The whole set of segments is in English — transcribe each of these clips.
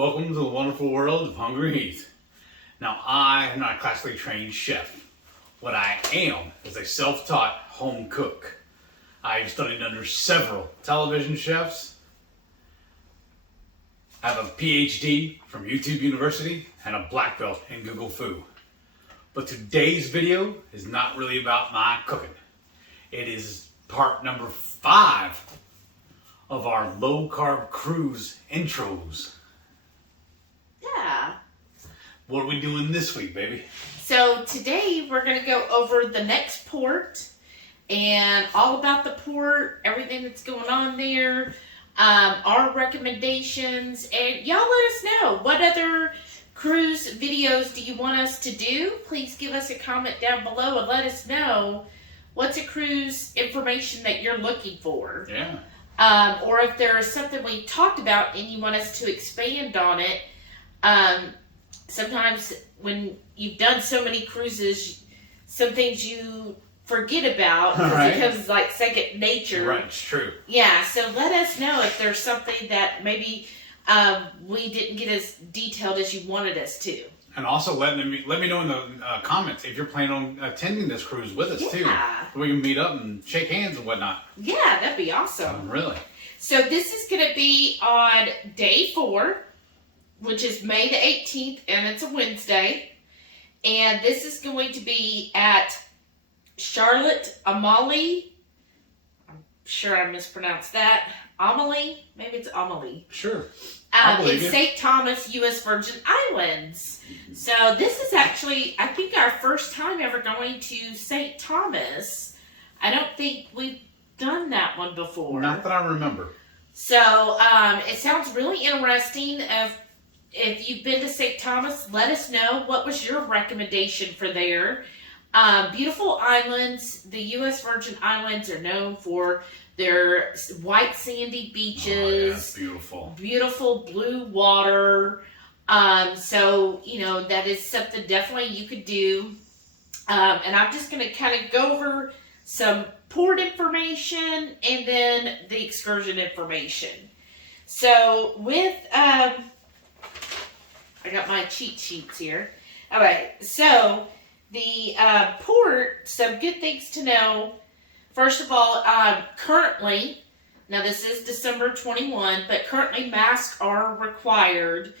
Welcome to the wonderful world of HungryHeath. Now, I am not a classically trained chef. What I am is a self-taught home cook. I've studied under several television chefs. I have a PhD from YouTube University and a black belt in Google Fu. But today's video is not really about my cooking. It is part number 5 of our low carb cruise intros. Yeah. What are we doing this week, baby? So today we're going to go over the next port and all about the port, everything that's going on there, our recommendations, and y'all let us know what other cruise videos do you want us to do. Please give us a comment down below and let us know what's a cruise information that you're looking for. Yeah. Or if there is something we talked about and you want us to expand on it. Sometimes when you've done so many cruises, some things you forget about because Right. it becomes like second nature. Right, it's true. Yeah, so let us know if there's something that maybe we didn't get as detailed as you wanted us to. And also let me know in the comments if you're planning on attending this cruise with us too. We can meet up and shake hands and whatnot. Yeah, that'd be awesome. Really? So this is going to be on day 4, which is May the 18th, and it's a Wednesday. And this is going to be at Amalie. I'm sure I mispronounced that. Amalie? Maybe it's Amalie. Sure. In St. Thomas, U.S. Virgin Islands. So this is actually, I think, our first time ever going to St. Thomas. I don't think we've done that one before. Not that I remember. So it sounds really interesting. If you've been to St. Thomas, let us know. What was your recommendation for there? Beautiful islands. The U.S. Virgin Islands are known for their white sandy beaches. Oh, yeah, beautiful. Beautiful blue water. So, you know, that is something definitely you could do. And I'm just going to kind of go over some port information and then the excursion information. So with, I got my cheat sheets here. All right, so the port, some good things to know. First of all, currently, now this is December 21, but currently masks are required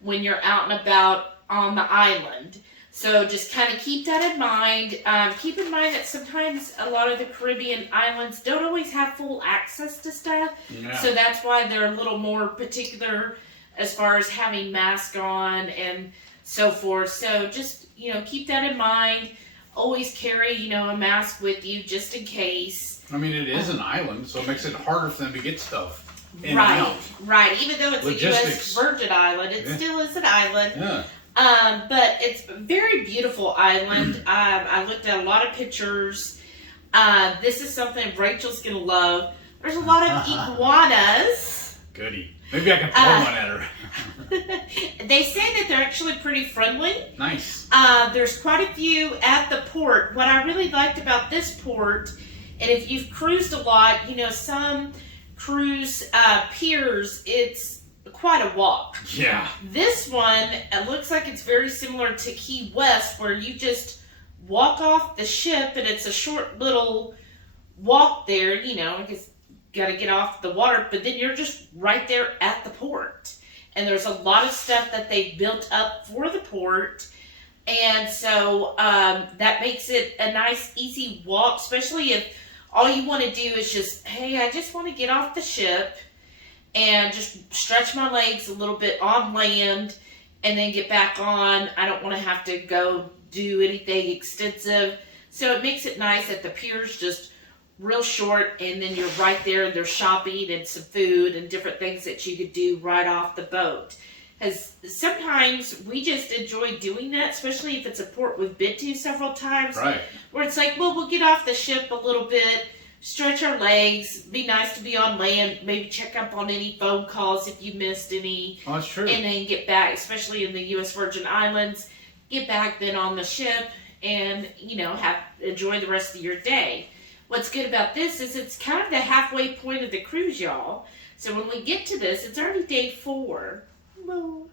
when you're out and about on the island. So just kind of keep that in mind. Keep in mind that sometimes a lot of the Caribbean islands don't always have full access to stuff. Yeah. So that's why they're a little more particular as far as having masks on and so forth. So just, you know, keep that in mind. Always carry, you know, a mask with you just in case. I mean, it is an island, so it makes it harder for them to get stuff in and Right, out. right. Even though it's Logistics. a U.S. Virgin Island, it still is an island. Yeah. But it's a very beautiful island. I looked at a lot of pictures. This is something Rachel's going to love. There's a lot of iguanas. Goody. Maybe I can throw one at her. They say that they're actually pretty friendly. Nice. There's quite a few at the port. What I really liked about this port, and if you've cruised a lot, you know, some cruise piers, it's quite a walk. Yeah. This one, it looks like it's very similar to Key West, where you just walk off the ship, and it's a short little walk there, you know, because got to get off the water, but then you're just right there at the port. And there's a lot of stuff that they built up for the port. And so that makes it a nice, easy walk, especially if all you want to do is just, hey, I just want to get off the ship and just stretch my legs a little bit on land and then get back on. I don't want to have to go do anything extensive. So it makes it nice that the pier's just real short, and then you're right there, and there's shopping and some food and different things that you could do right off the boat. Because sometimes we just enjoy doing that, especially if it's a port we've been to several times. Right. Where it's like, well, we'll get off the ship a little bit, stretch our legs, be nice to be on land, maybe check up on any phone calls if you missed any. Oh, that's true. And then get back, especially in the U.S. Virgin Islands, get back then on the ship and, you know, enjoy the rest of your day. What's good about this is it's kind of the halfway point of the cruise, y'all. So when we get to this, it's already day 4. Moo.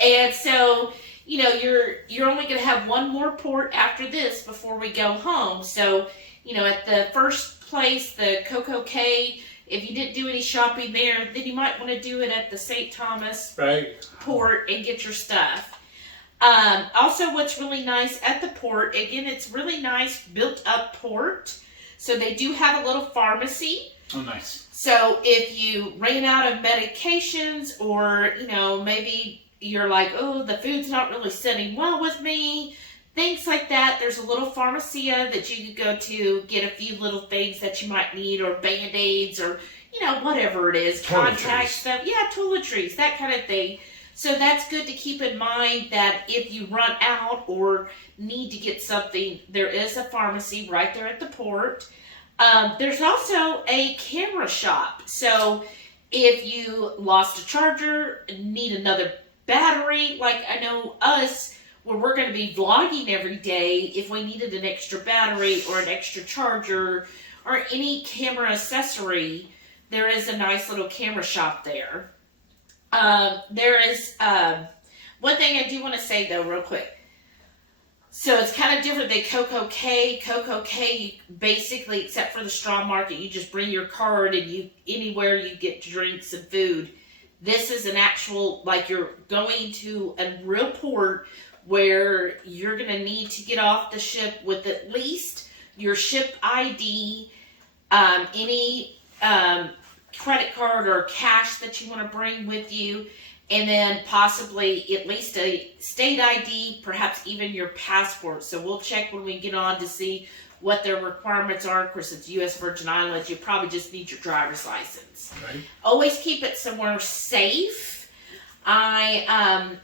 And so, you're only going to have one more port after this before we go home. So, at the first place, the Koki, if you didn't do any shopping there, then you might want to do it at the St. Thomas port and get your stuff. Also, what's really nice at the port, again, it's really nice built up port. So they do have a little pharmacy. Oh, nice. So if you ran out of medications or, maybe you're like, oh, the food's not really sitting well with me, things like that, there's a little pharmacia that you could go to get a few little things that you might need, or Band-Aids, or, whatever it is, contact stuff. Yeah, toiletries, that kind of thing. So that's good to keep in mind, that if you run out or need to get something, there is a pharmacy right there at the port. There's also a camera shop. So if you lost a charger, need another battery, like I know us, where we're going to be vlogging every day, if we needed an extra battery or an extra charger or any camera accessory, there is a nice little camera shop there. There is one thing I do want to say, though, real quick. So it's kind of different than Koki. Koki, basically, except for the straw market, you just bring your card and anywhere you get drinks and food. This is an actual, like, you're going to a real port where you're going to need to get off the ship with at least your ship ID, any credit card or cash that you want to bring with you, and then possibly at least a state ID, perhaps even your passport. So we'll check when we get on to see what their requirements are. Of course, it's U.S. Virgin Islands. You probably just need your driver's license. Right. Always keep it somewhere safe. I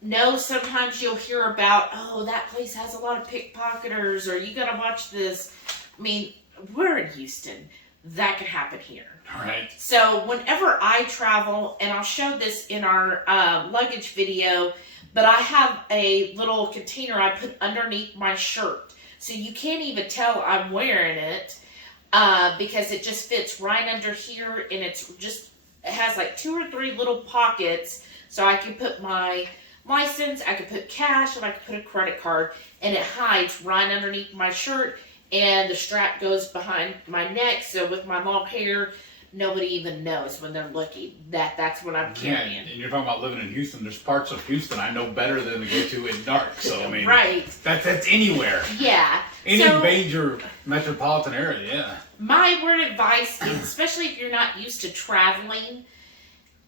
know sometimes you'll hear about, oh, that place has a lot of pickpocketers, or you got to watch this. I mean, we're in Houston. That could happen here. All right. So whenever I travel, and I'll show this in our luggage video, but I have a little container I put underneath my shirt. So you can't even tell I'm wearing it because it just fits right under here, and it has like 2 or 3 little pockets. So I can put my license, I can put cash, and I can put a credit card, and it hides right underneath my shirt. And the strap goes behind my neck, so with my long hair, nobody even knows when they're looking that's what I'm carrying. Yeah, and you're talking about living in Houston. There's parts of Houston I know better than to go to in dark. So I mean, right. That's anywhere. Yeah. Any major metropolitan area, yeah. My word advice, especially if you're not used to traveling,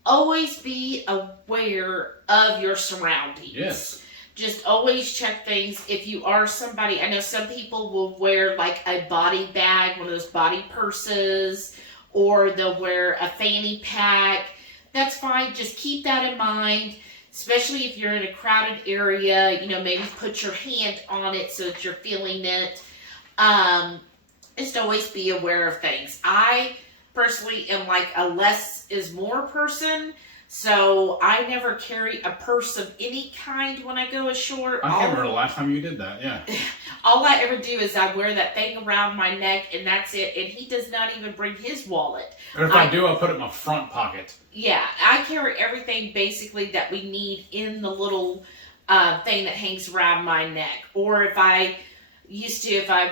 always be aware of your surroundings. Yes. Just always check things. If you are somebody, I know some people will wear like a body bag, one of those body purses, or they'll wear a fanny pack. That's fine. Just keep that in mind, especially if you're in a crowded area. Maybe put your hand on it so that you're feeling it. Just always be aware of things. I personally am like a less is more person. So I never carry a purse of any kind when I go ashore. I can't remember the last time you did that, yeah. All I ever do is I wear that thing around my neck, and that's it. And he does not even bring his wallet. Or if I do, I'll put it in my front pocket. Yeah, I carry everything basically that we need in the little thing that hangs around my neck. Or if I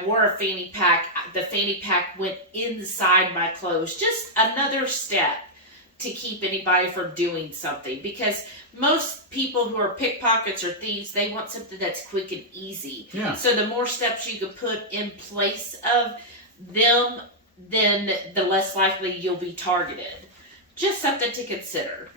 wore a fanny pack, the fanny pack went inside my clothes. Just another step to keep anybody from doing something, because most people who are pickpockets or thieves, they want something that's quick and easy. Yeah. So the more steps you can put in place of them, then the less likely you'll be targeted. Just something to consider.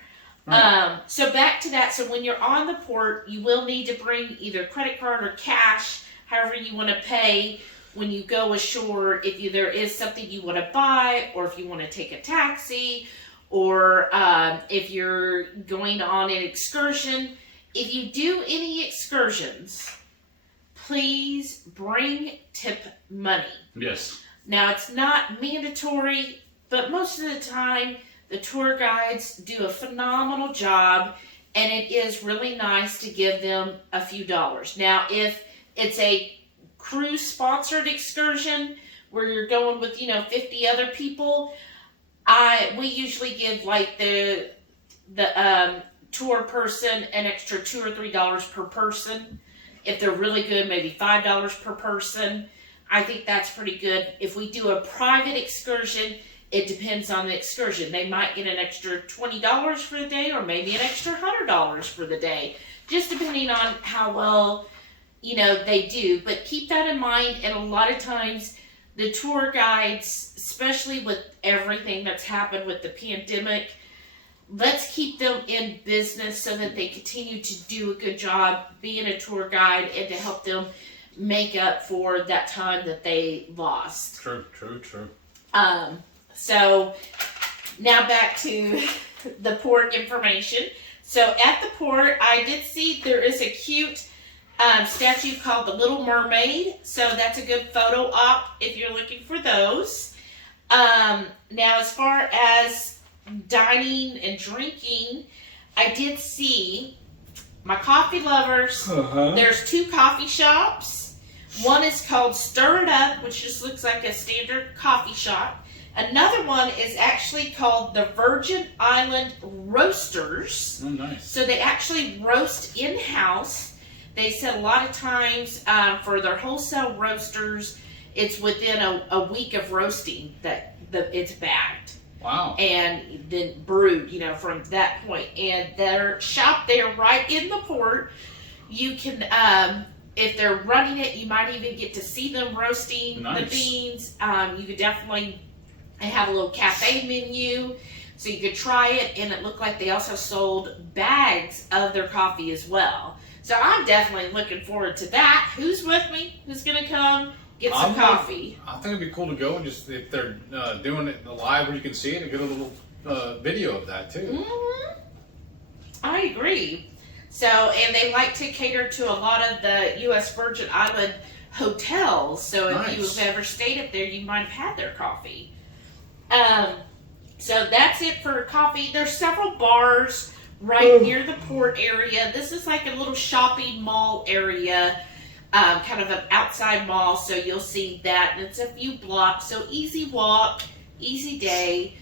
Right. So back to that. So when you're on the port, you will need to bring either credit card or cash, however you want to pay when you go ashore. If there is something you want to buy, or if you want to take a taxi, or if you're going on an excursion. If you do any excursions, please bring tip money. Yes. Now, it's not mandatory, but most of the time, the tour guides do a phenomenal job, and it is really nice to give them a few dollars. Now, if it's a cruise-sponsored excursion where you're going with, 50 other people, we usually give like the the tour person an extra $2 or $3 per person. If they're really good, maybe $5 per person. I think that's pretty good. If we do a private excursion, it depends on the excursion. They might get an extra $20 for the day, or maybe an extra $100 for the day, just depending on how well, they do. But keep that in mind. And a lot of times, the tour guides, especially with everything that's happened with the pandemic, let's keep them in business so that they continue to do a good job being a tour guide and to help them make up for that time that they lost. True. So now back to the port information. So at the port, I did see there is a cute statue called the Little Mermaid. So that's a good photo op if you're looking for those. Now as far as dining and drinking, I did see my coffee lovers. There's 2 coffee shops. One is called Stir It Up, which just looks like a standard coffee shop. Another one is actually called the Virgin Island Roasters. Oh, nice. So they actually roast in-house. They said a lot of times for their wholesale roasters, it's within a week of roasting that it's bagged. Wow. And then brewed, from that point. And their shop there right in the port, you can, if they're running it, you might even get to see them roasting the beans. You could definitely have a little cafe menu, so you could try it. And it looked like they also sold bags of their coffee as well. So I'm definitely looking forward to that. Who's with me? Who's going to come get some coffee? I think it'd be cool to go, and just if they're doing it live where you can see it, and get a little video of that too. Mm-hmm. I agree. So, and they like to cater to a lot of the U.S. Virgin Island hotels. So if you've ever stayed up there, you might have had their coffee. So that's it for coffee. There's several bars right near the port area. This is like a little shopping mall area, kind of an outside mall. So you'll see that. And it's a few blocks. So easy walk, easy day.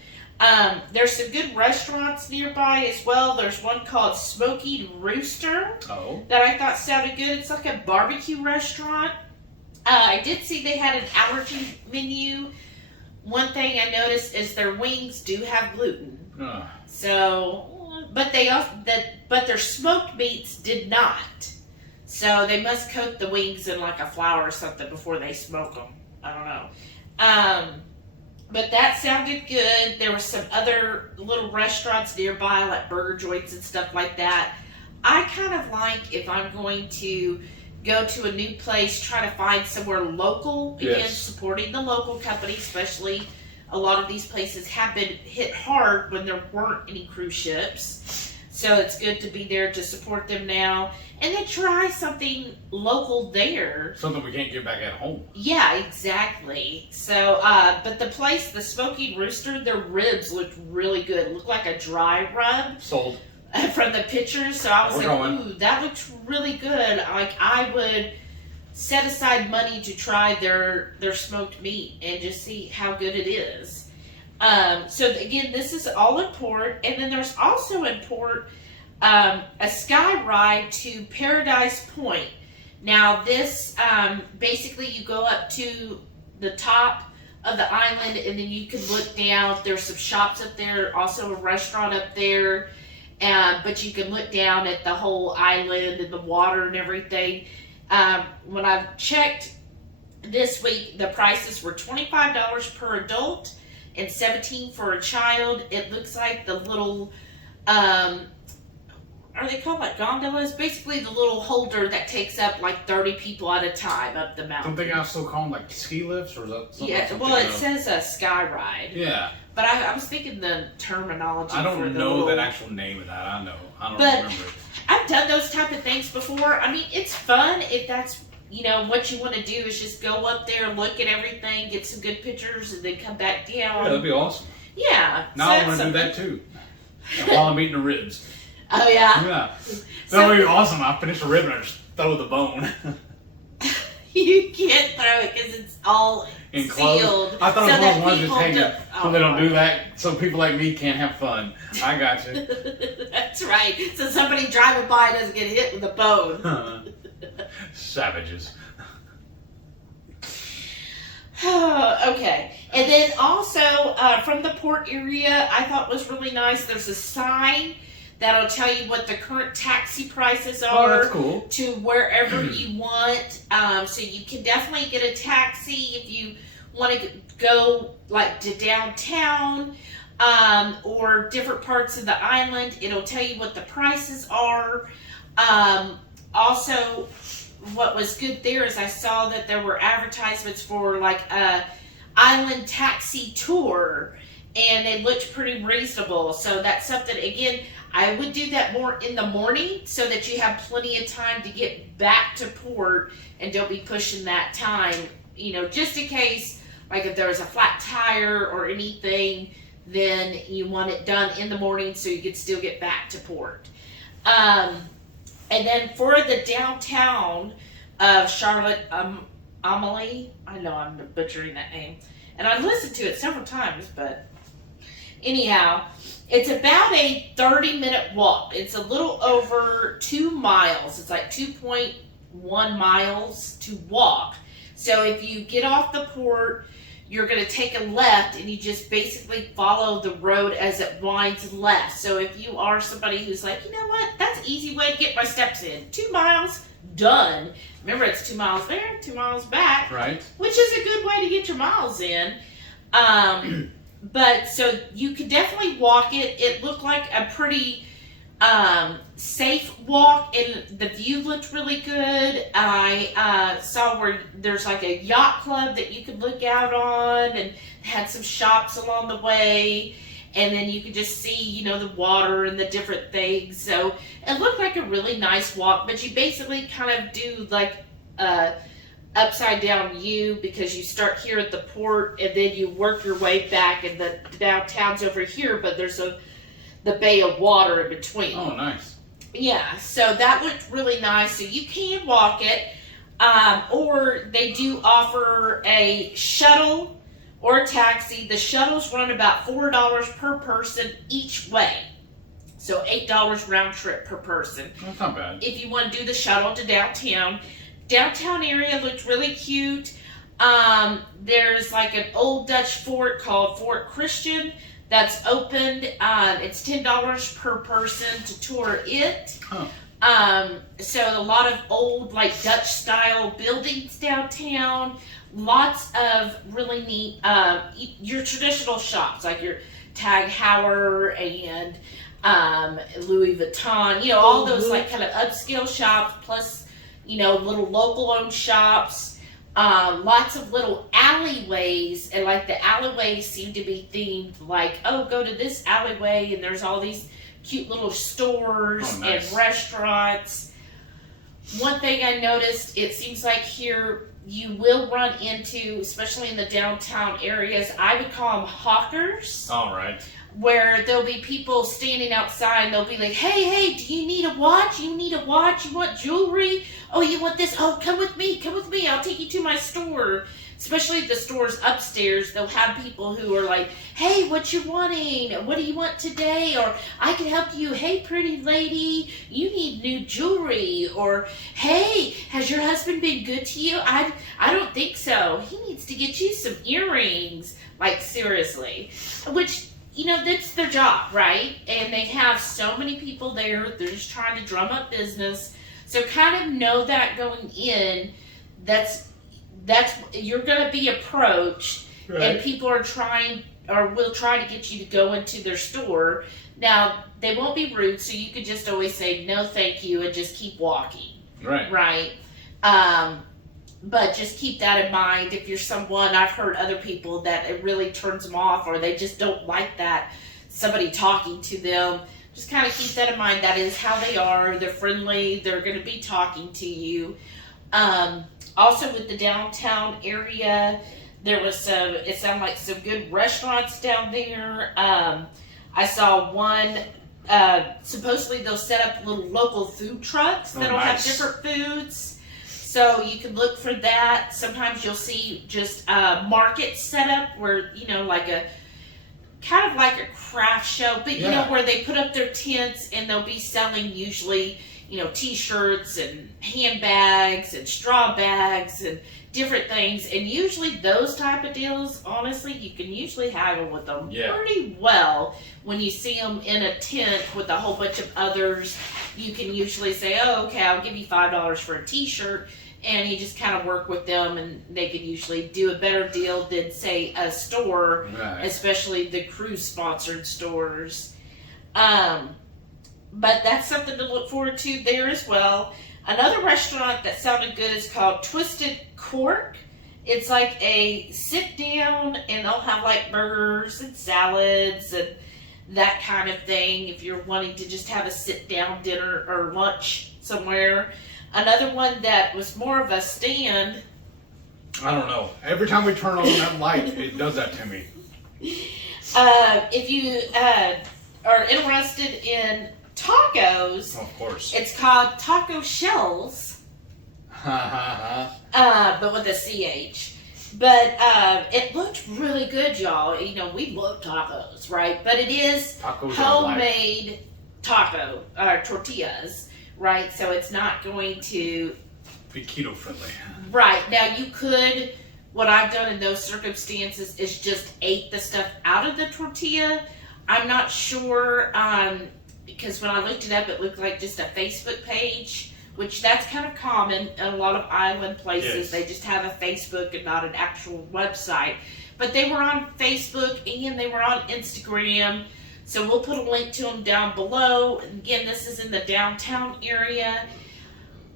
There's some good restaurants nearby as well. There's one called Smoky Rooster that I thought sounded good. It's like a barbecue restaurant. I did see they had an allergy menu. One thing I noticed is their wings do have gluten. So, but their smoked meats did not. So they must coat the wings in like a flour or something before they smoke them. I don't know. But that sounded good. There were some other little restaurants nearby, like burger joints and stuff like that. I kind of like, if I'm going to go to a new place, try to find somewhere local. Again, supporting the local company, especially a lot of these places have been hit hard when there weren't any cruise ships. So it's good to be there to support them now. And then try something local there. Something we can't get back at home. Yeah, exactly. So, but the place, the Smoky Rooster, their ribs looked really good. Looked like a dry rub. Sold. From the pictures. So I was ooh, that looks really good. Like, I would set aside money to try their smoked meat and just see how good it is. So again, this is all in port. And then there's also in port a sky ride to Paradise Point. Now this, basically you go up to the top of the island and then you can look down. There's some shops up there, also a restaurant up there. But you can look down at the whole island and the water and everything. When I checked this week, the prices were $25 per adult and $17 for a child. It looks like the little, are they called like gondolas? Basically the little holder that takes up like 30 people at a time up the mountain. Don't they also call them like ski lifts, or is that something? Yeah, well it says a sky ride. Yeah. But I was thinking the terminology. I don't for the know little... that actual name of that. I don't but remember it. I've done those type of things before. I mean, it's fun if that's, what you want to do is just go up there, look at everything, get some good pictures, and then come back down. Yeah, that'd be awesome. Yeah. Now I want to do that too. While I'm eating the ribs. Oh, yeah? Yeah. That would be awesome. I finish a rib and I just throw the bone. You can't throw it because it's all enclosed. sealed. I thought so it was one just hanging, don't, so they don't do that. So people like me can't have fun. I got you. That's right. So somebody driving by doesn't get hit with a bone. Savages. Okay. And then also from the port area, I thought was really nice. There's a sign that'll tell you what the current taxi prices are. Oh, that's cool. To wherever you want. So you can definitely get a taxi if you want to go like to downtown or different parts of the island. It'll tell you what the prices are. Also, what was good there is I saw that there were advertisements for like a island taxi tour, and it looked pretty reasonable. So that's something, again, I would do that more in the morning so that you have plenty of time to get back to port and don't be pushing that time, just in case, like if there was a flat tire or anything, then you want it done in the morning so you could still get back to port. And then for the downtown of Charlotte, Amalie, I know I'm butchering that name, and I listened to it several times, but anyhow, it's about a 30-minute walk. It's a little over 2 miles. It's like 2.1 miles to walk. So if you get off the port, you're going to take a left, and you just basically follow the road as it winds left. So if you are somebody who's like, you know what, that's an easy way to get my steps in. 2 miles, done. Remember, it's 2 miles there, 2 miles back. Right. Which is a good way to get your miles in. But so you could definitely walk it. It looked like a pretty safe walk, and the view looked really good. I saw where there's like a yacht club that you could look out on, and had some shops along the way, and then you could just see, the water and the different things. So it looked like a really nice walk, but you basically kind of do like upside down U, because you start here at the port and then you work your way back, and the downtown's over here, but there's the bay of water in between. Oh, nice. Yeah, so that looked really nice. So you can walk it, or they do offer a shuttle or a taxi. The shuttles run about $4 per person each way. So $8 round trip per person. That's not bad. If you want to do the shuttle to downtown. Downtown area looked really cute. There's like an old Dutch fort called Fort Christian that's opened. It's $10 per person to tour it. Huh. So a lot of old like Dutch style buildings downtown. Lots of really neat, your traditional shops like your Tag Heuer and Louis Vuitton. All those like kind of upscale shops, plus little local owned shops, lots of little alleyways, and like the alleyways seem to be themed like, oh, go to this alleyway and there's all these cute little stores and restaurants. One thing I noticed, it seems like here you will run into, especially in the downtown areas, I would call them hawkers. All right. Where there'll be people standing outside, and they'll be like, hey, do you need a watch? You need a watch? You want jewelry? Oh, you want this? Oh, come with me, I'll take you to my store. Especially the stores upstairs, they'll have people who are like, hey, what you wanting? What do you want today? Or I can help you. Hey, pretty lady, you need new jewelry. Or, hey, has your husband been good to you? I don't think so. He needs to get you some earrings. Like, seriously. Which, that's their job, right? And they have so many people there. They're just trying to drum up business. So kind of know that going in, that's you're going to be approached, right. And people are will try to get you to go into their store. Now, they won't be rude, so you could just always say, no, thank you, and just keep walking. Right. Right. But just keep that in mind. If you're someone, I've heard other people that it really turns them off, or they just don't like that, somebody talking to them. Just kind of keep that in mind. That is how they are. They're friendly. They're going to be talking to you. Also with the downtown area, there was it sounded like some good restaurants down there. I saw one, supposedly they'll set up little local food trucks that'll have different foods. So you can look for that. Sometimes you'll see just a market set up where, like a kind of like a craft show, but where they put up their tents and they'll be selling usually, t-shirts and handbags and straw bags and different things. And usually those type of deals, honestly, you can usually haggle with them pretty well. When you see them in a tent with a whole bunch of others, you can usually say, oh, okay, I'll give you $5 for a t-shirt. And you just kind of work with them, and they can usually do a better deal than, say, a store, especially the cruise-sponsored stores. But that's something to look forward to there as well. Another restaurant that sounded good is called Twisted Cork. It's like a sit-down, and they'll have like burgers and salads and that kind of thing if you're wanting to just have a sit-down dinner or lunch somewhere. Another one that was more of a stand. I don't know. Every time we turn on that light, it does that to me. If you are interested in tacos, of course, it's called Taco Chelles. But with a CH. But it looked really good, y'all. We love tacos, right? But it is homemade taco tortillas. Right, so it's not going to be keto friendly. Right, now you could, what I've done in those circumstances is just ate the stuff out of the tortilla. I'm not sure, because when I looked it up, it looked like just a Facebook page, which that's kind of common in a lot of island places. Yes. They just have a Facebook and not an actual website. But they were on Facebook and they were on Instagram. So we'll put a link to them down below. And again, this is in the downtown area.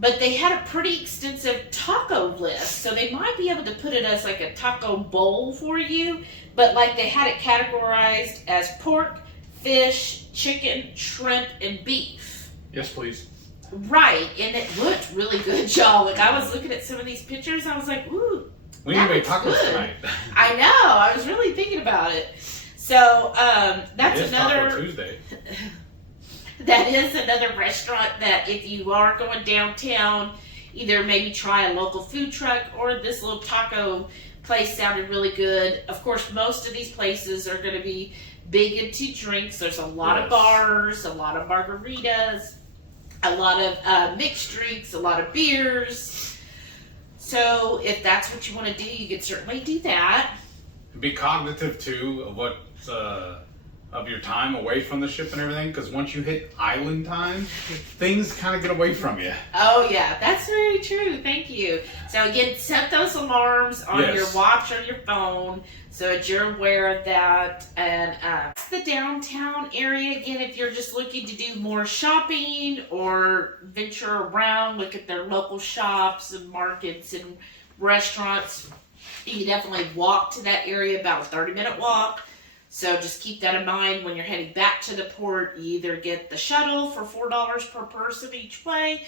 But they had a pretty extensive taco list. So they might be able to put it as like a taco bowl for you. But like they had it categorized as pork, fish, chicken, shrimp, and beef. Yes, please. Right. And it looked really good, y'all. Like I was looking at some of these pictures. I was like, ooh. We need to make tacos tonight. I know. I was really thinking about it. So that's another Taco Tuesday. That is another restaurant that if you are going downtown, either maybe try a local food truck or this little taco place sounded really good. Of course, most of these places are going to be big into drinks. There's a lot of bars, a lot of margaritas, a lot of mixed drinks, a lot of beers. So if that's what you want to do, you could certainly do that. Be cognitive too of what of your time away from the ship and everything, because once you hit island time, things kind of get away from you. Oh yeah, that's very true. Thank you. So again, set those alarms on your watch on your phone so that you're aware of that. And that's the downtown area. Again, if you're just looking to do more shopping or venture around, look at their local shops and markets and restaurants, you can definitely walk to that area, about a 30-minute walk. So just keep that in mind when you're heading back to the port. You either get the shuttle for $4 per person each way,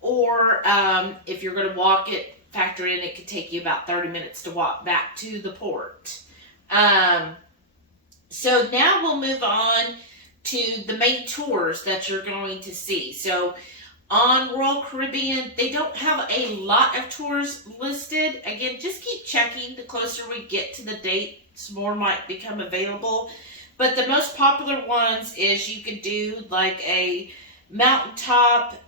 or if you're going to walk it, factor in it could take you about 30 minutes to walk back to the port. So now we'll move on to the main tours that you're going to see. So on Royal Caribbean, they don't have a lot of tours listed. Again, just keep checking. The closer we get to the date, some more might become available. But the most popular ones is you could do like a mountaintop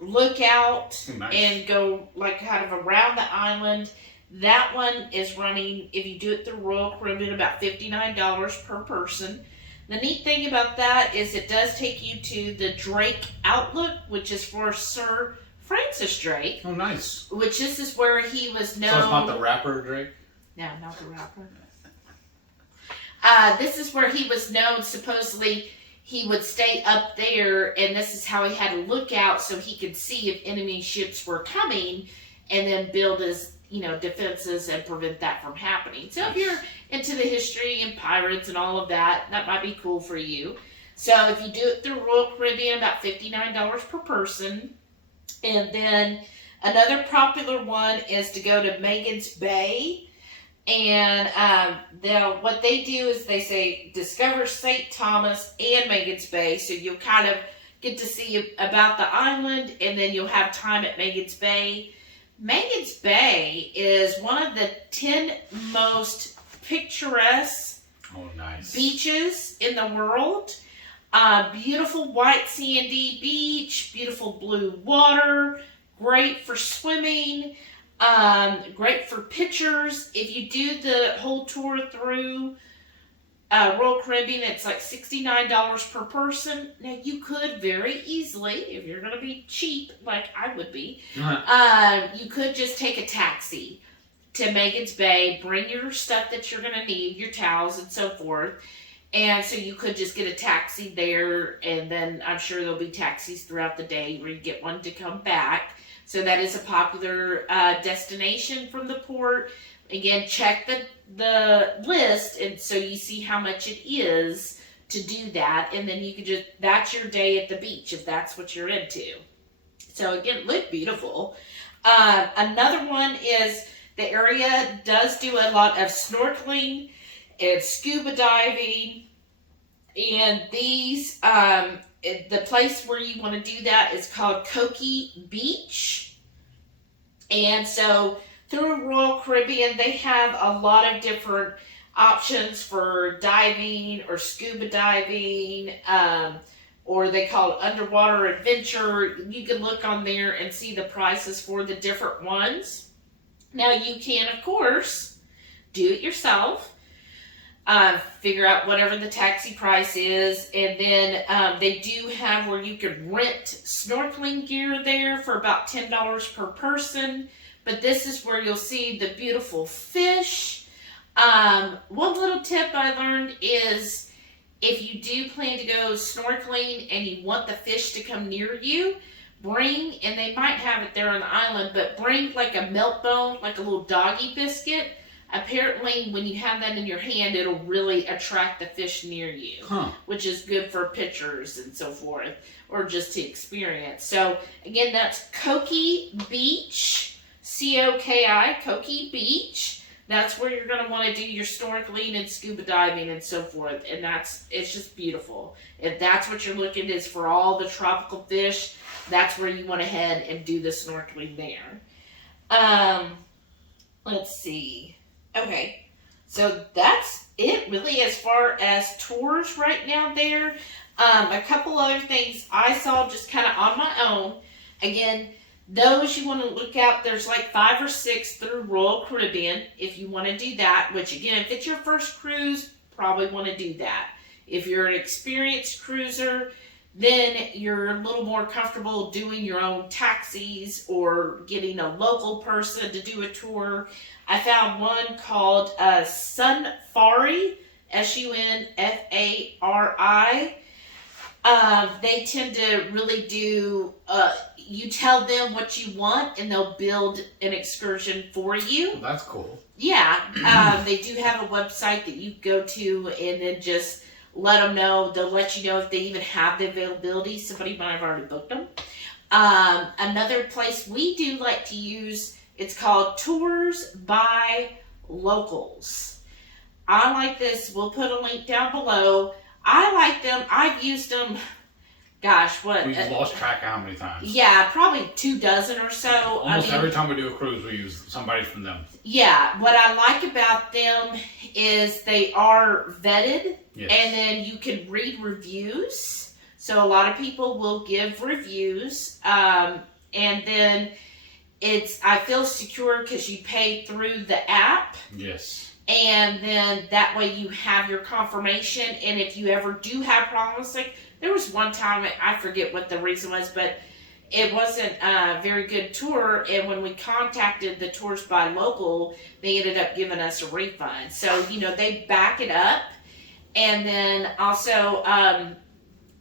lookout and go like kind of around the island. That one is running, if you do it through Royal Caribbean, about $59 per person. The neat thing about that is it does take you to the Drake Outlook, which is for Sir Francis Drake. Oh, nice. Which this is where he was known. So it's not the rapper Drake? No, not the rapper. This is where he was known. Supposedly, he would stay up there, and this is how he had a lookout so he could see if enemy ships were coming, and then build his, defenses and prevent that from happening. So if you're into the history and pirates and all of that, that might be cool for you. So if you do it through Royal Caribbean, about $59 per person. And then another popular one is to go to Megan's Bay. And what they do is they say discover St. Thomas and Megan's Bay. So you'll kind of get to see about the island, and then you'll have time at Megan's Bay. Megan's Bay is one of the 10 most picturesque beaches in the world. Beautiful white sandy beach, beautiful blue water, great for swimming, great for pictures. If you do the whole tour through Royal Caribbean, it's like $69 per person. Now, you could very easily, if you're going to be cheap, like I would be, you could just take a taxi to Megan's Bay, bring your stuff that you're going to need, your towels and so forth. And so you could just get a taxi there, and then I'm sure there'll be taxis throughout the day where you get one to come back. So that is a popular destination from the port. Again, check the list, and so you see how much it is to do that, and then you can just, that's your day at the beach if that's what you're into. So again, look beautiful. Another one is the area does do a lot of snorkeling and scuba diving, and these, the place where you want to do that is called Koki Beach. And so through Royal Caribbean, they have a lot of different options for diving or scuba diving, or they call it underwater adventure. You can look on there and see the prices for the different ones. Now, you can, of course, do it yourself. Figure out whatever the taxi price is, and then they do have where you can rent snorkeling gear there for about $10 per person. But this is where you'll see the beautiful fish. One little tip I learned is if you do plan to go snorkeling and you want the fish to come near you, bring, and they might have it there on the island, but bring like a melt bone, like a little doggy biscuit. Apparently, when you have that in your hand, it'll really attract the fish near you, which is good for pictures and so forth, or just to experience. So, again, that's Koki Beach, C-O-K-I, Koki Beach. That's where you're going to want to do your snorkeling and scuba diving and so forth, and it's just beautiful. If that's what you're looking is for all the tropical fish, that's where you want to head and do the snorkeling there. Let's see. Okay, so that's it really as far as tours right now there. A couple other things I saw just kind of on my own. Again, those you want to look out. There's like 5 or 6 through Royal Caribbean if you want to do that, which again, if it's your first cruise, probably want to do that. If you're an experienced cruiser, then you're a little more comfortable doing your own taxis or getting a local person to do a tour. I found one called Sunfari, S-U-N-F-A-R-I. They tend to really do, you tell them what you want and they'll build an excursion for you. Well, that's cool. Yeah, they do have a website that you go to and then just let them know. They'll let you know if they even have the availability. Somebody might have already booked them. Another place we do like to use, it's called ToursByLocal. I like this. We'll put a link down below. I like them. I've used them, gosh, what? We've lost track of how many times. Yeah, probably 24 or so. Almost every time we do a cruise, we use somebody from them. Yeah, what I like about them is they are vetted, yes. And then you can read reviews. So a lot of people will give reviews, and then I feel secure because you pay through the app. Yes. And then that way you have your confirmation, and if you ever do have problems, like there was one time, I forget what the reason was, but it wasn't a very good tour, and when we contacted the ToursByLocal, they ended up giving us a refund. So, they back it up, and then also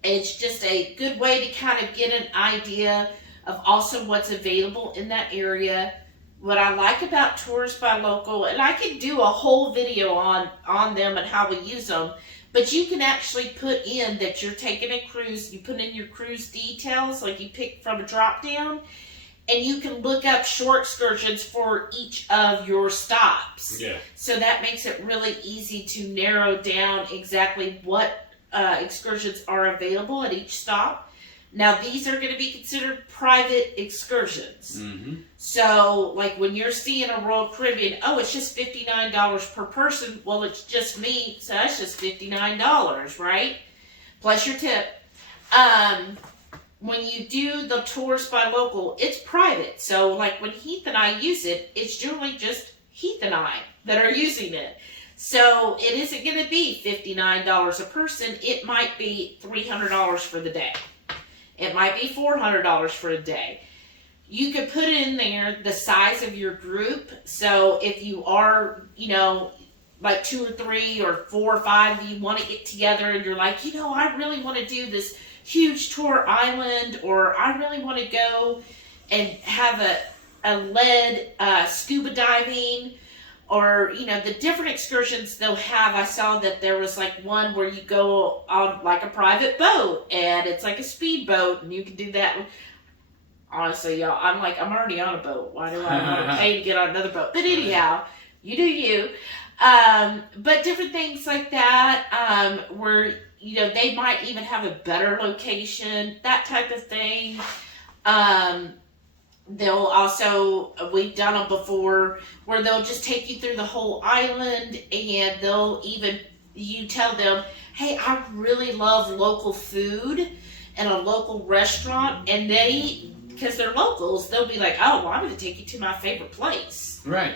it's just a good way to kind of get an idea of also what's available in that area. What I like about ToursByLocal, and I could do a whole video on them and how we use them, but you can actually put in that you're taking a cruise, you put in your cruise details, like you pick from a drop down, and you can look up short excursions for each of your stops. Yeah. So that makes it really easy to narrow down exactly what excursions are available at each stop. Now, these are going to be considered private excursions. Mm-hmm. So, like when you're seeing a Royal Caribbean, oh, it's just $59 per person. Well, it's just me, so that's just $59, right? Plus your tip. When you do the Tours by Local, it's private. So, like when Heath and I use it, it's generally just Heath and I that are using it. So, it isn't going to be $59 a person. It might be $300 for the day. It might be $400 for a day. You could put in there the size of your group. So if you are, like 2 or 3 or 4 or 5, you want to get together and you're like, I really want to do this huge tour island, or I really want to go and have a lead scuba diving, or, the different excursions they'll have. I saw that there was like one where you go on like a private boat and it's like a speedboat and you can do that. Honestly, y'all, I'm already on a boat. Why do I want to pay to get on another boat? But anyhow, you do you. But different things like that, where, they might even have a better location, that type of thing. They'll also, we've done them before, where they'll just take you through the whole island, and you tell them, hey, I really love local food and a local restaurant, and because they're locals, they'll be like, oh, well, I'm going to take you to my favorite place. Right.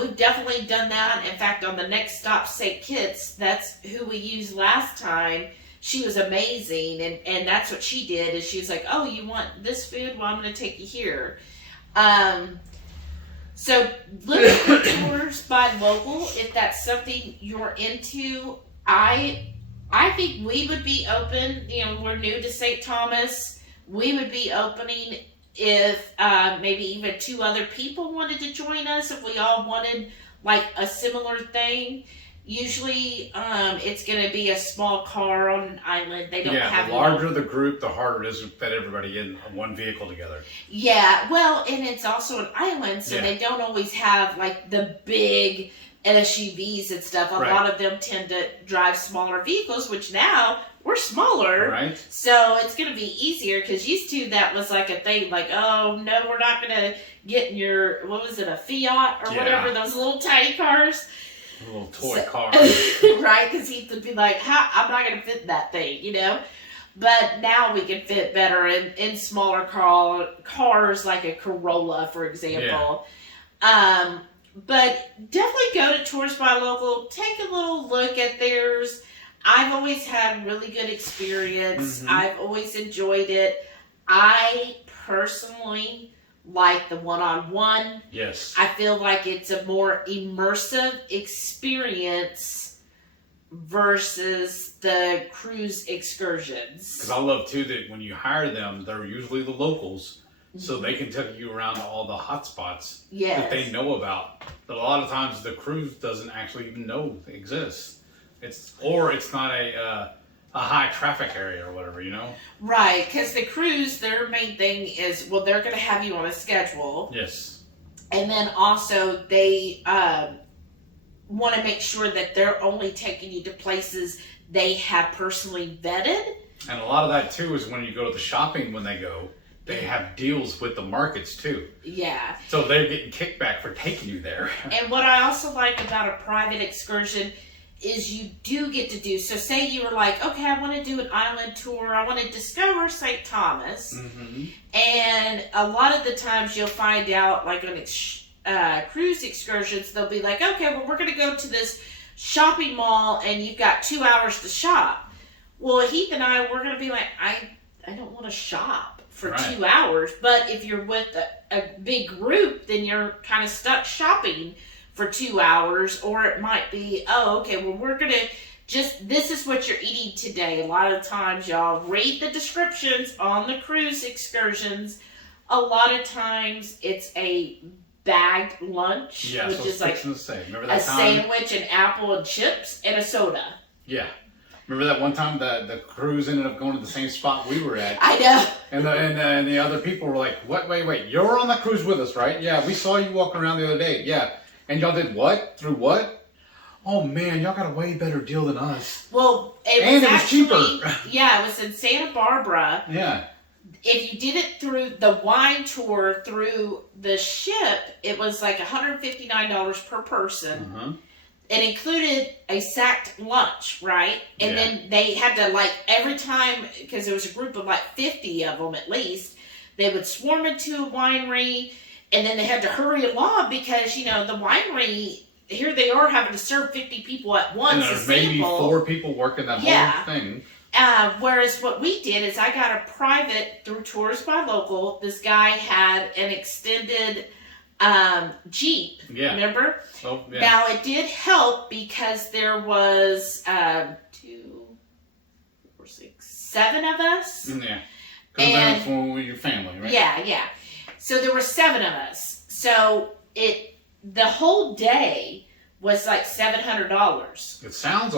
We've definitely done that. In fact, on the next stop, St. Kitts, that's who we used last time. She was amazing, and that's what she did, is she was like, oh, you want this food? Well, I'm going to take you here. So look for Tours by Local if that's something you're into. I think we would be open. We're new to St. Thomas. We would be opening if maybe even 2 other people wanted to join us, if we all wanted like a similar thing. Usually, it's going to be a small car on an island. They don't have the larger the group, the harder it is to fit everybody in one vehicle together. Yeah, well, and it's also an island, so they don't always have like the big SUVs and stuff. A lot of them tend to drive smaller vehicles, which now we're smaller. Right. So it's going to be easier, because used to that was like a thing, like, oh, no, we're not going to get in your, what was it, a Fiat or whatever, those little tiny cars. A little toy car. Right, because he would be like, I'm not going to fit in that thing, But now we can fit better in smaller cars, like a Corolla, for example. Yeah. But definitely go to Tours by Local. Take a little look at theirs. I've always had really good experience. Mm-hmm. I've always enjoyed it. I personally like the one-on-one. Yes. I feel like it's a more immersive experience versus the cruise excursions. Because I love, too, that when you hire them, they're usually the locals, so they can take you around to all the hot spots that they know about. But a lot of times the cruise doesn't actually even know they exist. It's not a high traffic area or whatever, Right, because the cruise, their main thing is, well, they're going to have you on a schedule. Yes. And then also they want to make sure that they're only taking you to places they have personally vetted. And a lot of that, too, is when you go to the shopping when they go, they have deals with the markets, too. Yeah. So they're getting kickback for taking you there. And what I also like about a private excursion is you do get to do, so say you were like, okay, I want to do an island tour, I want to discover St. Thomas, and a lot of the times you'll find out, like on cruise excursions, they'll be like, okay, well, we're going to go to this shopping mall, and you've got 2 hours to shop. Well, Heath and I, we're going to be like, I don't want to shop for 2 hours, but if you're with a big group, then you're kind of stuck shopping for 2 hours, or it might be, oh, okay, well, we're going to this is what you're eating today. A lot of times, y'all, read the descriptions on the cruise excursions. A lot of times, it's a bagged lunch, which is like a sandwich, an apple and chips, and a soda. Yeah. Remember that one time the cruise ended up going to the same spot we were at? I know. And the other people were like, what? Wait, you're on that cruise with us, right? Yeah, we saw you walking around the other day. Yeah. And y'all did what? Through what? oh man, y'all got a way better deal than us. Well, it was cheaper. Yeah, it was in Santa Barbara. Yeah. If you did it through the wine tour through the ship, it was like $159 per person. Uh-huh. It included a sacked lunch, right? And then they had to, like, every time, because there was a group of like 50 of them at least, they would swarm into a winery, and then they had to hurry along because, you know, the winery, here they are having to serve 50 people at once. And there's maybe 4 people working that whole thing. Whereas what we did is I got a private through ToursByLocal. This guy had an extended Jeep, remember? Oh, yeah. Now, it did help because there was 2, 4, 6, 7 of us. Yeah. And for your family, right? Yeah. So there were 7 of us. So the whole day was like $700. It sounds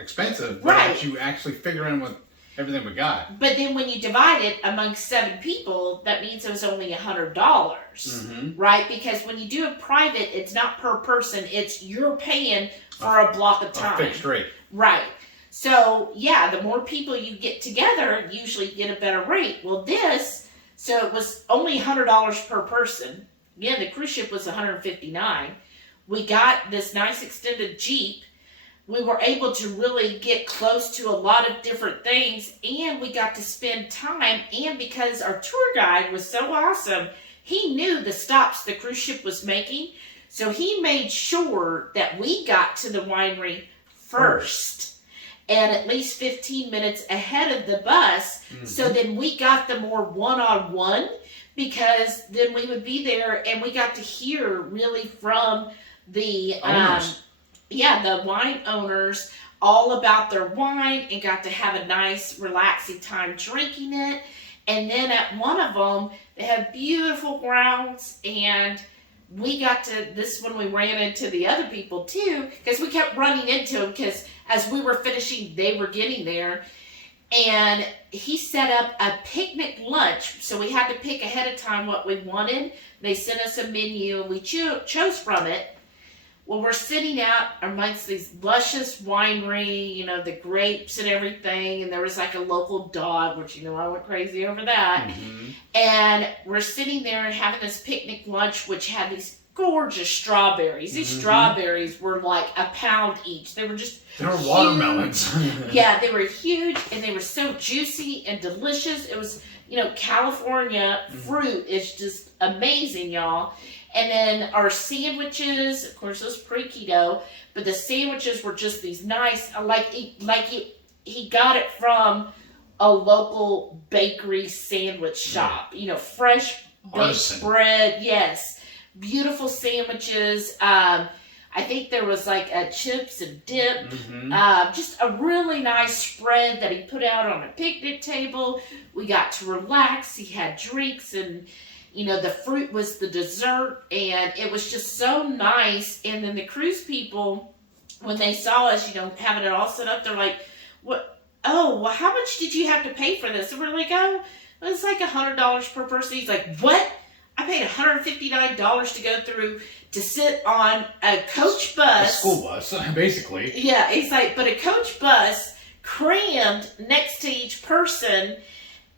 expensive, right? But you actually figure in with everything we got. But then when you divide it among 7 people, that means it was only $100, right? Because when you do a private, it's not per person; it's you're paying for a block of time, a fixed rate, right? So yeah, the more people you get together, usually you get a better rate. Well, so it was only $100 per person. Again, the cruise ship was $159. We got this nice extended Jeep. We were able to really get close to a lot of different things, and we got to spend time. And because our tour guide was so awesome, he knew the stops the cruise ship was making. So he made sure that we got to the winery first and at least 15 minutes ahead of the bus. So then we got the more one-on-one, because then we would be there and we got to hear really from the owners. The wine owners all about their wine and got to have a nice relaxing time drinking it. And then at one of them, they have beautiful grounds, and we got to, this when we ran into the other people too, because we kept running into them because as we were finishing, they were getting there. And he set up a picnic lunch, so we had to pick ahead of time what we wanted. They sent us a menu, and we chose from it. Well, we're sitting out amongst these luscious winery, you know, the grapes and everything, and there was like a local dog, which, you know, I went crazy over that. And we're sitting there and having this picnic lunch, which had these gorgeous strawberries. These strawberries were like a pound each. They were just They were watermelons. Yeah, they were huge, and they were so juicy and delicious. It was, you know, California fruit is just amazing, y'all. And then our sandwiches, of course, those pre-keto, but the sandwiches were just these nice, he got it from a local bakery sandwich shop. You know, fresh baked bread, yes. Beautiful sandwiches. I think there was like a chips and dip. Just a really nice spread that he put out on a picnic table. We got to relax. He had drinks, and you know, the fruit was the dessert, and it was just so nice. And then the cruise people, when they saw us, you know, having it all set up, they're like, "What? Oh, well, how much did you have to pay for this?" And we're like, "Oh, it was like $100 per person." He's like, "What? I paid $159 to go through to sit on a coach bus." A school bus, basically. Yeah, he's like, but a coach bus crammed next to each person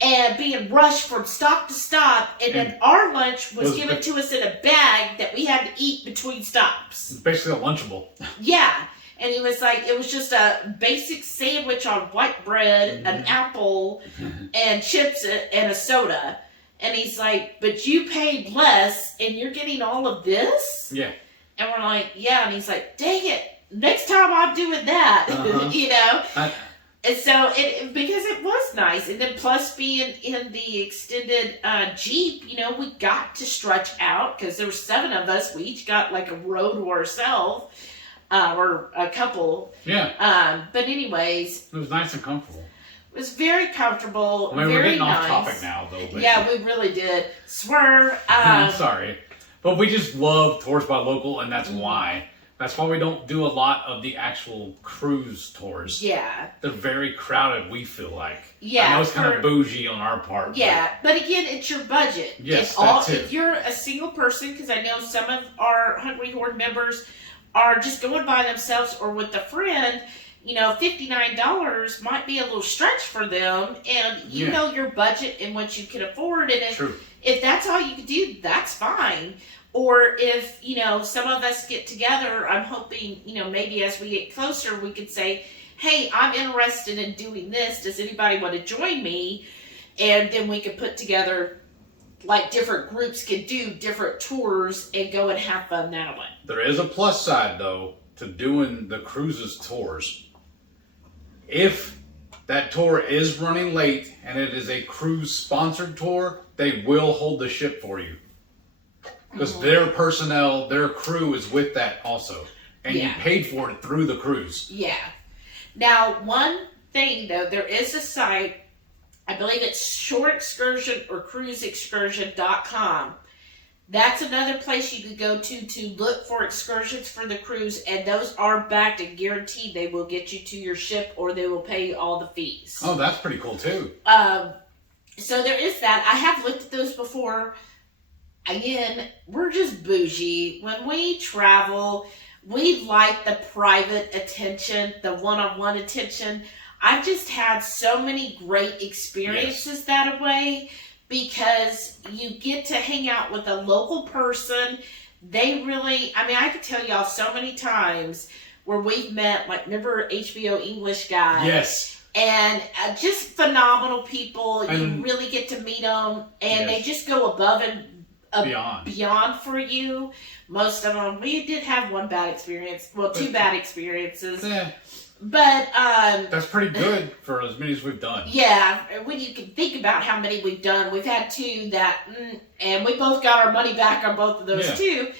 and being rushed from stop to stop, and then our lunch was given to us in a bag that we had to eat between stops. Basically a Lunchable. Yeah, and he was like, it was just a basic sandwich on white bread, an apple, and chips and a soda. And he's like, but you paid less, and you're getting all of this? Yeah. And we're like, yeah. And he's like, dang it, next time I'm doing that, you know? And so, because it was nice, and then plus being in the extended Jeep, you know, we got to stretch out, because there were 7 of us. We each got like a row to ourselves, or a couple. Yeah. But anyways. It was nice and comfortable. It was very comfortable, I mean, very we're getting nice. off topic now, though. But yeah, we really did. Swerve. Sorry. But we just love ToursByLocal, and that's why. That's why we don't do a lot of the actual cruise tours. Yeah. They're very crowded, we feel like. Yeah. I know it's kind of bougie on our part. Yeah, but again, it's your budget. Yes, that too. If you're a single person, because I know some of our Hungry Horde members are just going by themselves or with a friend, you know, $59 might be a little stretch for them, and you know your budget and what you can afford, and if that's all you can do, that's fine. Or if, you know, some of us get together, I'm hoping, you know, maybe as we get closer, we could say, hey, I'm interested in doing this. Does anybody want to join me? And then we could put together, like different groups could do different tours and go and have fun that way. There is a plus side, though, to doing the cruises tours. If that tour is running late and it is a cruise sponsored tour, they will hold the ship for you. Because their personnel, their crew is with that also. And you paid for it through the cruise. Yeah. Now, one thing, though, there is a site, I believe it's Shore Excursion or CruiseExcursion.com. That's another place you could go to look for excursions for the cruise, and those are backed and guaranteed they will get you to your ship or they will pay you all the fees. Oh, that's pretty cool, too. So there is that. I have looked at those before. Again, we're just bougie. When we travel, we like the private attention, the one-on-one attention. I've just had so many great experiences that way because you get to hang out with a local person. They really, I mean, I could tell y'all so many times where we've met, like, remember HBO English guy? Yes. And just phenomenal people. You really get to meet them, and they just go above and beyond for you. Most of them, we did have one bad experience. Well, two bad experiences. Yeah. But that's pretty good for as many as we've done. Yeah, when you can think about how many we've done, we've had two that, and we both got our money back on both of those too.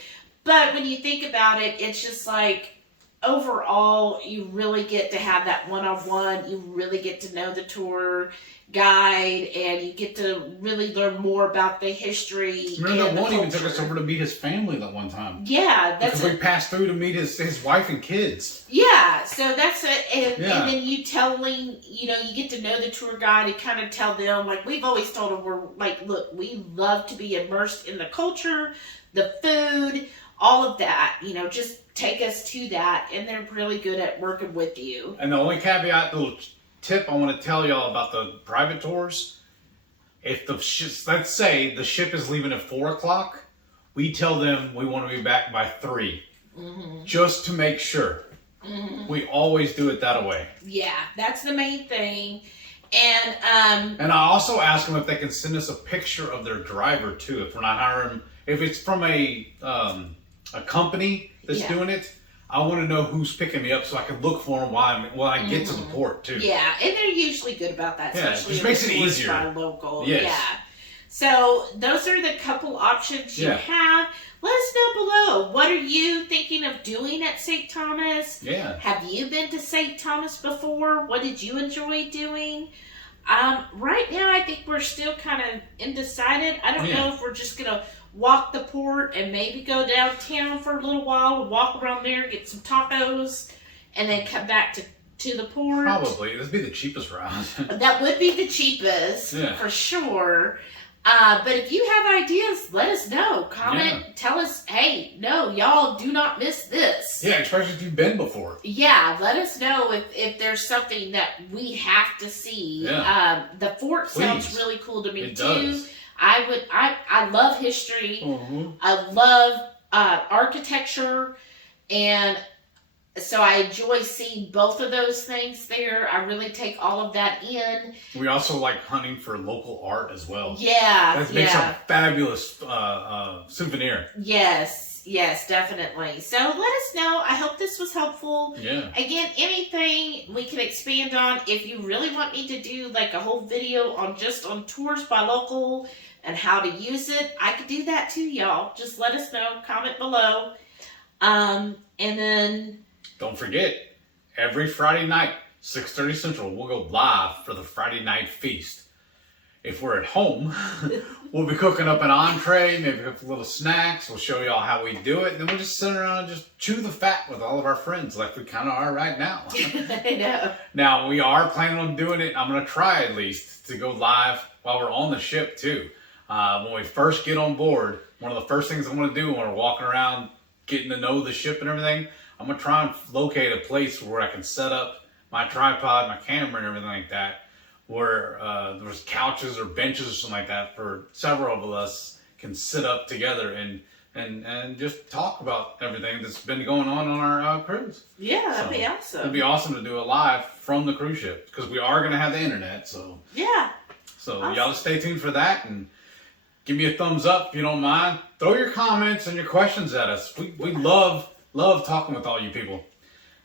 But when you think about it, it's just like overall, you really get to have that one-on-one. You really get to know the tour guide, and you get to really learn more about the history. Remember and that the one culture. even took us over to meet his family that one time. Yeah, because we passed through to meet his wife and kids. Yeah, so that's it, and then you telling, you know, you get to know the tour guide and kind of tell them, like we've always told them, we're like, look, we love to be immersed in the culture, the food, all of that, you know, just take us to that, and they're really good at working with you. And the only caveat, little tip I want to tell y'all about the private tours, if let's say the ship is leaving at 4 o'clock, we tell them we want to be back by 3, just to make sure. We always do it that way. Yeah, that's the main thing. And I also ask them if they can send us a picture of their driver too, if we're not hiring, if it's from a company that's doing it. I want to know who's picking me up so I can look for them while I get to the port too. Yeah, and they're usually good about that. Yeah, it just makes it easier. ToursByLocal. Yes. Yeah. So those are the couple options you have. Let us know below. What are you thinking of doing at St. Thomas? Yeah. Have you been to St. Thomas before? What did you enjoy doing? Right now, I think we're still kind of undecided. I don't know if we're just going to walk the port and maybe go downtown for a little while, walk around there, get some tacos, and then come back to the port. Probably. This would be the cheapest route. That would be the cheapest, for sure. But if you have ideas, let us know. Comment, tell us, hey, no, y'all do not miss this. Yeah, especially if you've been before. Yeah, let us know if there's something that we have to see. Yeah. The fort sounds really cool to me, it too. Does. I love history. I love architecture, and so I enjoy seeing both of those things there. I really take all of that in. We also like hunting for local art as well. Yeah, that makes a fabulous souvenir. Yes, definitely. So let us know. I hope this was helpful. Yeah. Again, anything we can expand on. If you really want me to do like a whole video on ToursByLocal and how to use it, I could do that too, y'all. Just let us know. Comment below. And then don't forget, every Friday night, 6:30 Central, we'll go live for the Friday night feast. If we're at home, we'll be cooking up an entree, maybe a little snacks. We'll show y'all how we do it. And then we'll just sit around and just chew the fat with all of our friends like we kind of are right now. I know. Now, we are planning on doing it. I'm going to try at least to go live while we're on the ship too. When we first get on board, one of the first things I want to do when we're walking around getting to know the ship and everything, I'm going to try and locate a place where I can set up my tripod, my camera and everything like that, where there's couches or benches or something like that for several of us can sit up together and just talk about everything that's been going on our cruise. Yeah, that'd be awesome. It'd be awesome to do it live from the cruise ship because we are going to have the internet. So yeah. So awesome. Y'all stay tuned for that and give me a thumbs up if you don't mind. Throw your comments and your questions at us. We love talking with all you people.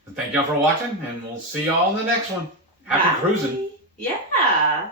And thank y'all for watching, and we'll see y'all in the next one. Happy cruising. Yeah.